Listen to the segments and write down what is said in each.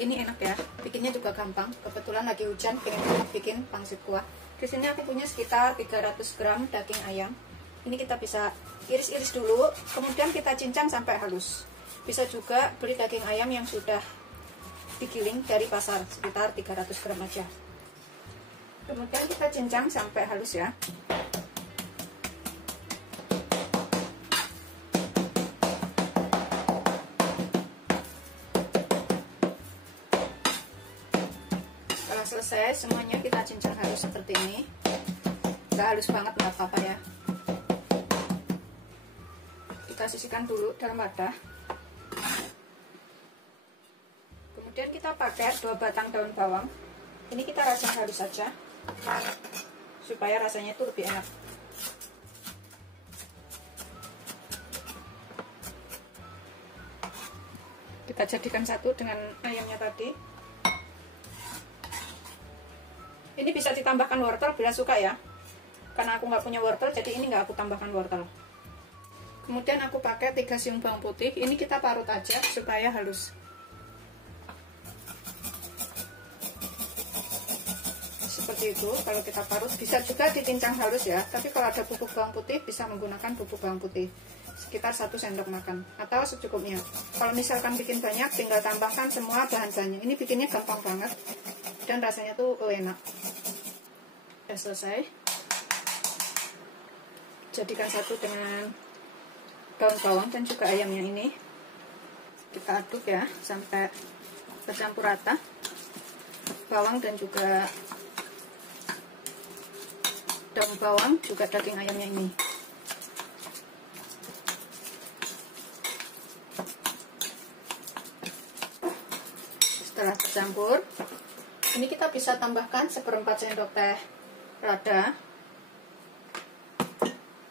ini enak ya, bikinnya juga gampang. Kebetulan lagi hujan, pengen bikin pangsit kuah. Di sini aku punya sekitar 300 gram daging ayam. Ini kita bisa iris-iris dulu, kemudian kita cincang sampai halus. Bisa juga beli daging ayam yang sudah digiling dari pasar, sekitar 300 gram aja. Kemudian kita cincang sampai halus ya. Kalau selesai semuanya kita cincang halus seperti ini. Nggak halus banget nggak apa-apa ya. Kita sisihkan dulu dalam wadah. Kemudian kita pakai 2 batang daun bawang. Ini kita rajang halus saja supaya rasanya itu lebih enak. Kita jadikan satu dengan ayamnya tadi. Ini bisa ditambahkan wortel bila suka ya, karena aku nggak punya wortel jadi ini nggak aku tambahkan wortel. Kemudian aku pakai 3 siung bawang putih. Ini kita parut aja supaya halus. Seperti itu. Kalau kita parut bisa juga dicincang halus ya, tapi kalau ada bubuk bawang putih bisa menggunakan bubuk bawang putih sekitar 1 sendok makan atau secukupnya. Kalau misalkan bikin banyak tinggal tambahkan semua bahan-bahannya. Ini bikinnya gampang banget dan rasanya tuh enak. Udah selesai. Jadikan satu dengan daun bawang dan juga ayamnya ini. Kita aduk ya sampai bercampur rata bawang dan juga daun bawang, juga daging ayamnya ini. Setelah tercampur, ini kita bisa tambahkan 1/4 sendok teh lada,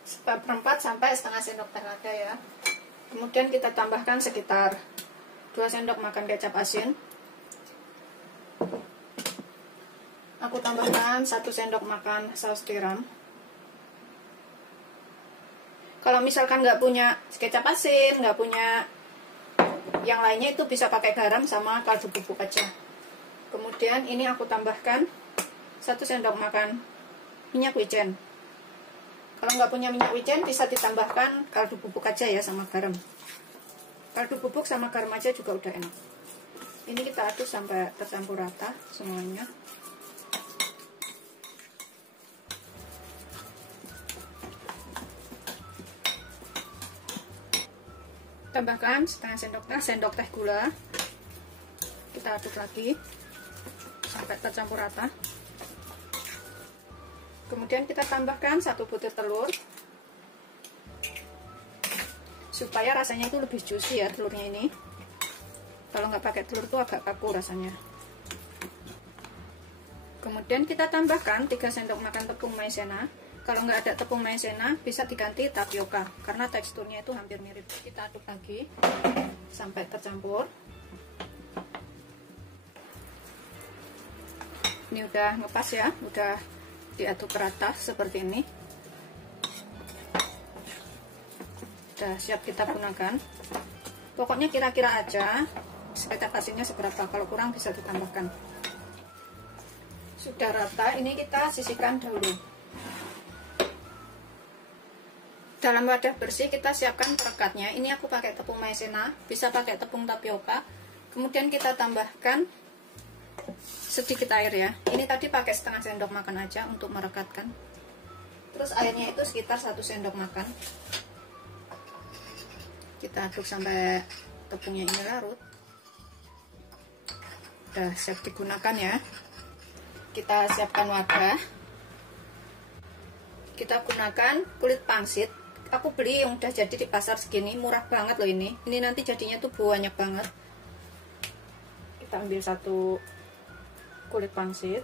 1/4 sampai setengah sendok teh lada ya. Kemudian kita tambahkan sekitar 2 sendok makan kecap asin. Aku tambahkan 1 sendok makan saus tiram. Kalau misalkan nggak punya kecap asin, nggak punya yang lainnya, itu bisa pakai garam sama kaldu bubuk aja. Kemudian ini aku tambahkan 1 sendok makan minyak wijen. Kalau nggak punya minyak wijen bisa ditambahkan kaldu bubuk aja ya sama garam. Kaldu bubuk sama garam aja juga udah enak. Ini kita aduk sampai tercampur rata semuanya. Tambahkan setengah sendok teh gula. Kita aduk lagi sampai tercampur rata. Kemudian kita tambahkan 1 butir telur supaya rasanya itu lebih juicy ya telurnya ini. Kalau nggak pakai telur tuh agak kaku rasanya. Kemudian kita tambahkan 3 sendok makan tepung maizena. Kalau nggak ada tepung maizena bisa diganti tapioka karena teksturnya itu hampir mirip. Kita aduk lagi sampai tercampur. Ini udah ngepas ya, udah diaduk rata seperti ini. Udah siap kita gunakan. Pokoknya kira-kira aja kecap asinnya seberapa, kalau kurang bisa ditambahkan. Sudah rata, ini kita sisihkan dahulu. Dalam wadah bersih kita siapkan perekatnya. Ini aku pakai tepung maizena, bisa pakai tepung tapioka. Kemudian kita tambahkan sedikit air ya. Ini tadi pakai setengah sendok makan aja untuk merekatkan. Terus airnya itu sekitar 1 sendok makan. Kita aduk sampai tepungnya ini larut. Udah siap digunakan ya. Kita siapkan wadah. Kita gunakan kulit pangsit. Aku beli yang udah jadi di pasar segini, murah banget loh ini. Ini nanti jadinya tuh banyak banget. Kita ambil 1 kulit pangsit.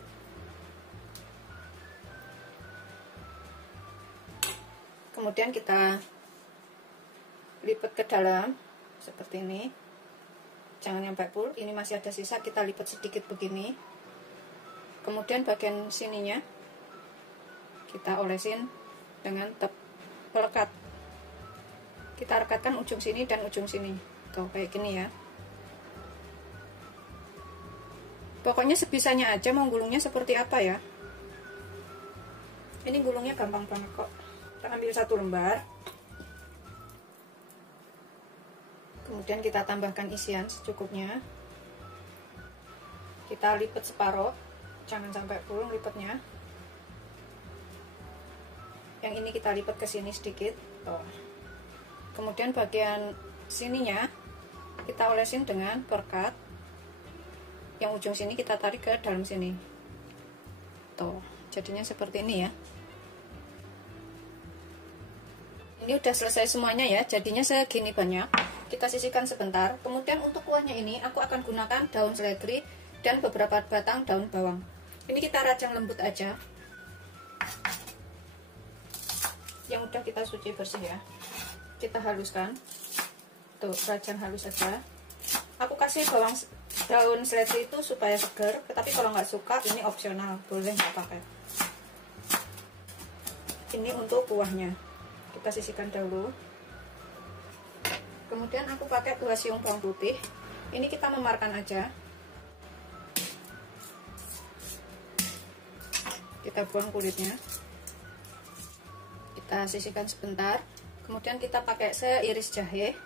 Kemudian kita lipat ke dalam seperti ini. Jangan sampai full. Ini masih ada sisa, kita lipat sedikit begini. Kemudian bagian sininya kita olesin dengan pelekat. Kita rekatkan ujung sini dan ujung sini. Tuh kayak gini ya. Pokoknya sebisanya aja mau gulungnya seperti apa ya. Ini gulungnya gampang banget kok. Kita ambil 1 lembar. Kemudian kita tambahkan isian secukupnya. Kita lipat separuh, jangan sampai bolong lipatnya. Yang ini kita lipat ke sini sedikit. Kemudian bagian sininya kita olesin dengan perkat. Yang ujung sini kita tarik ke dalam sini. Tuh, jadinya seperti ini ya. Ini udah selesai semuanya ya, jadinya segini banyak. Kita sisihkan sebentar. Kemudian untuk kuahnya ini aku akan gunakan daun seledri dan beberapa batang daun bawang. Ini kita rajang lembut aja. Yang udah kita cuci bersih ya. Kita haluskan. Tuh, rajang halus aja. Aku kasih bawang daun seledri itu supaya segar, tetapi kalau nggak suka ini opsional, boleh nggak pakai. Ini untuk kuahnya. Kita sisihkan dahulu. Kemudian aku pakai 2 siung bawang putih. Ini kita memarkan aja. Kita buang kulitnya. Kita sisihkan sebentar. Kemudian kita pakai seiris jahe.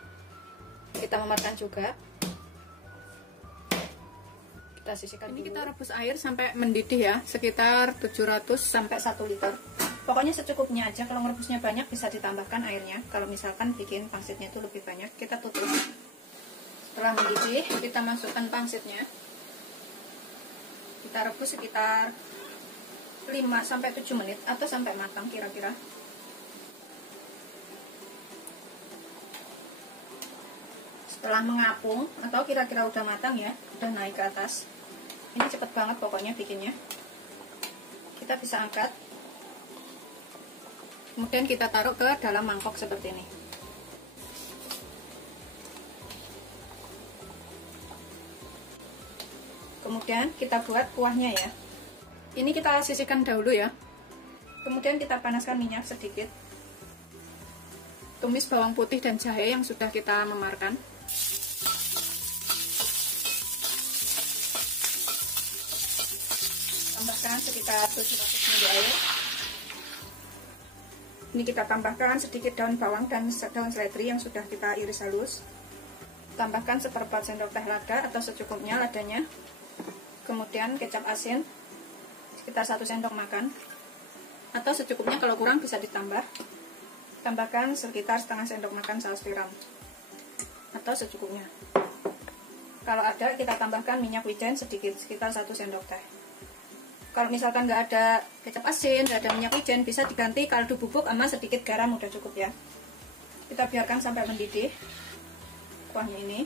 Kita memarkan juga. Kita sisihkan. Ini kita rebus air sampai mendidih ya, sekitar 700 sampai 1 liter. Pokoknya secukupnya aja. Kalau merebusnya banyak bisa ditambahkan airnya. Kalau misalkan bikin pangsitnya itu lebih banyak, kita tutup. Setelah mendidih, kita masukkan pangsitnya. Kita rebus sekitar 5 sampai 7 menit atau sampai matang kira-kira. Setelah mengapung atau kira-kira udah matang ya, udah naik ke atas. Ini cepet banget pokoknya bikinnya. Kita bisa angkat. Kemudian kita taruh ke dalam mangkok seperti ini. Kemudian kita buat kuahnya ya. Ini kita sisihkan dahulu ya. Kemudian kita panaskan minyak sedikit. Tumis bawang putih dan jahe yang sudah kita memarkan. Tambahkan sekitar 700 ml air. Ini kita tambahkan sedikit daun bawang dan daun seledri yang sudah kita iris halus. Tambahkan 1/4 sendok teh lada atau secukupnya ladanya. Kemudian kecap asin sekitar 1 sendok makan atau secukupnya, kalau kurang bisa ditambah. Tambahkan sekitar setengah sendok makan saus tiram atau secukupnya. Kalau ada kita tambahkan minyak wijen sedikit, sekitar 1 sendok teh. Kalau misalkan nggak ada kecap asin, nggak ada minyak wijen, bisa diganti kaldu bubuk sama sedikit garam, udah cukup ya. Kita biarkan sampai mendidih kuahnya ini.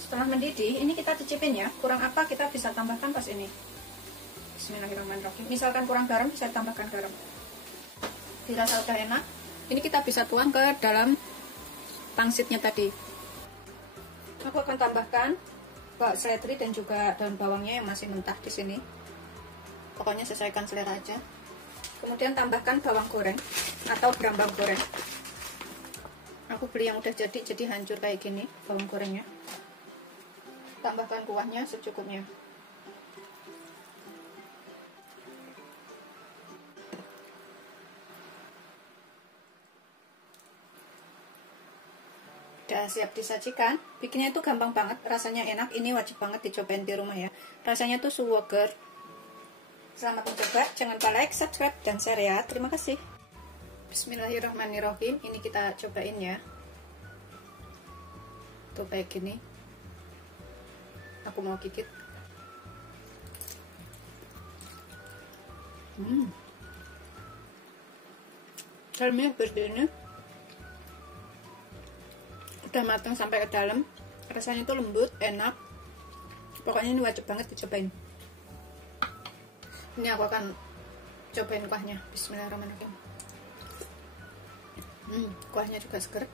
Setelah mendidih, ini kita cicipin ya, kurang apa kita bisa tambahkan pas ini. Bismillahirrahmanirrahim. Misalkan kurang garam, bisa tambahkan garam. Dirasa udah enak, ini kita bisa tuang ke dalam pangsitnya tadi. Aku akan tambahkan seledri dan juga daun bawangnya yang masih mentah di sini. Pokoknya sesuaikan selera aja. Kemudian tambahkan bawang goreng atau brambang goreng. Aku beli yang udah jadi hancur kayak gini bawang gorengnya. Tambahkan kuahnya secukupnya. Udah siap disajikan. Bikinnya itu gampang banget, rasanya enak. Ini wajib banget dicobain di rumah ya. Rasanya tuh seger. Selamat mencoba. Jangan lupa like, subscribe, dan share ya. Terima kasih. Bismillahirrahmanirrahim. Ini kita cobain ya. Tuh kayak gini. Aku mau gigit. Dalamnya seperti ini. Udah matang sampai ke dalam, rasanya tuh lembut, enak. Pokoknya ini wajib banget dicobain. Ini aku akan cobain kuahnya. Bismillahirrahmanirrahim. Kuahnya juga seger.